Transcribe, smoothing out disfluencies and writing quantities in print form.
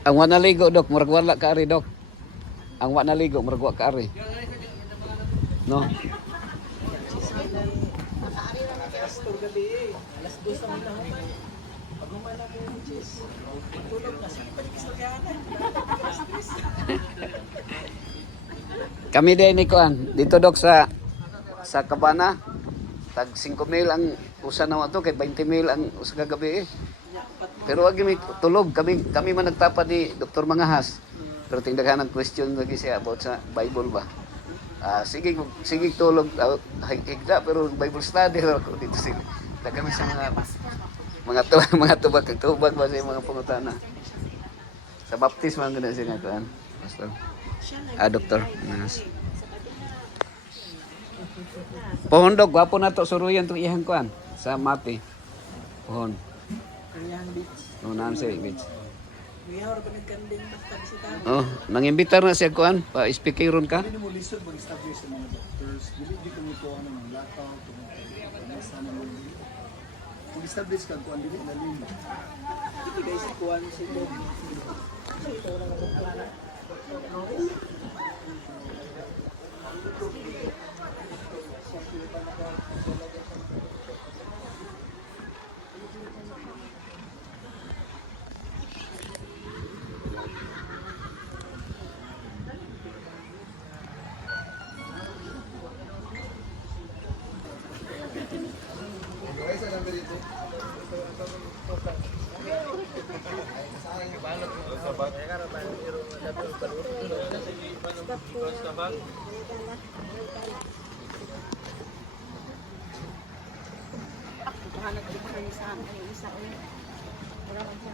Ang wa naligo dok, murag wala ka ari dok. Ang wa naligo murag wa ka ari. No. Pastor gabi eh. Alas 2 sa minahuman. Pag humana mo yung cheese. Tulog na. Sige pa istoryahan. Kami din ni kuan dito dok sa Cabana. Tag 5,000 ang usa na wato kay 20,000 ang usa ka gabi eh. Pero wag mi tulog kami man nagtapa ni Dr. Mangahas. Pero tingdagan ang question lagi siya about sa Bible ba. Sige tulog higda pero Bible study ako dito sila. Kami sa mga tubag ba sa mga pangutana. Sa baptismo ang ganda siya nga kuan. Pastor. Doktor. Yes. Pohon dog, gwapo na to suruyan tong ihang kuan sa mati. Pohon. Kanyang beach. No nanse beach. Mayroon pa nagkanding basta bisita. Oh, nangimbitar na siya kuan, pa speakeron ka. Hindi mo lisod mag-establish sa mga doctors. Dili ko mo ko ng lakaw, tungkol sana mo. Mag-establish ka kung dili na lima. Ito guys, kuwan si Bob. Hanap ko pa sa akin yung isa ulit. Wala man siya.